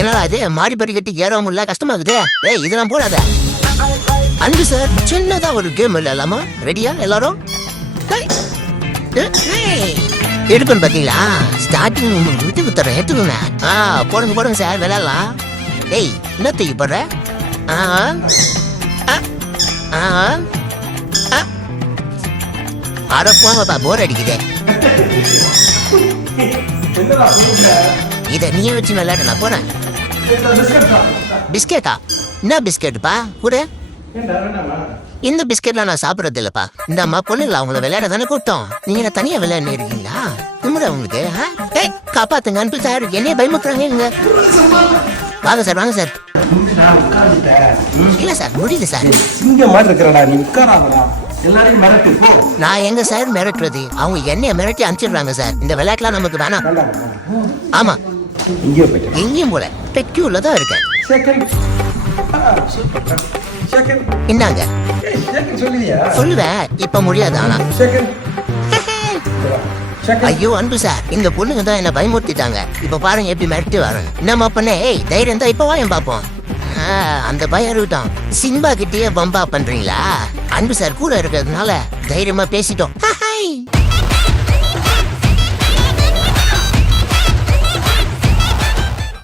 என்னடா இது மாடி படி கட்டி ஏறவும் இல்ல, கஷ்டமாகுது. ஏய் இதெல்லாம் போடாத. அன்பு சார், சின்னதா ஒரு கேம் விளையாடலாமா? ரெடியா எல்லாரும்? எடுப்பேன் பாத்தீங்களா? ஸ்டார்டிங் உங்களுக்கு விட்டு குத்துறேன், எடுத்துக்கோங்க. போடுங்க போடுங்க சார், விளையாடலாம். ஏய் என்ன தூக்கி போடுற? அட போங்கப்பா, போர் அடிக்குதே. இதை நீயே வச்சு விளையாட நான் போறேன். பிஸ்கெட்டா? என்ன பிஸ்கெட்டுப்பா கூட? இந்த பிஸ்கெட்லாம் நான் சாப்பிடறது இல்லப்பா. இந்த அம்மா பொண்ணுங்களா அவங்கள விளையாட தானே கூட்டம். நீங்க தனியா விளையாட இருக்கீங்களா? நிம்மதா உங்களுக்கு? காப்பாத்துங்க அன்பு சார், என்னைய பயமுத்துறாங்க இவங்க. வாங்க சார் வாங்க சார். இல்ல சார் முடியல சார். நான் எங்க சார் மிரட்டுறது? அவங்க என்னைய மிரட்டி அனுப்பிச்சிடுறாங்க சார். இந்த விளையாட்டுலாம் நமக்கு வேணாம். ஆமா எங்கேயும் போல, பெக்யூர்ல தான் இருக்கேன். என்னங்க சொல்லுவேன், இப்ப முடியாது. ஆனா ஐயோ அன்பு சார், இந்த பொண்ணுங்க தான் என்ன பயமுறுத்திட்டாங்க. இப்ப பாருங்க எப்படி மிரட்டி வரேன். என்னம்மா பண்ண? ஏய் தைரியம் தான், இப்ப வாயம் பாப்போம். அந்த பயம் இருக்கட்டும். சிம்பா கிட்டேயே பம்பா பண்றீங்களா? அன்பு சார் கூட இருக்கிறதுனால தைரியமா பேசிட்டோம்.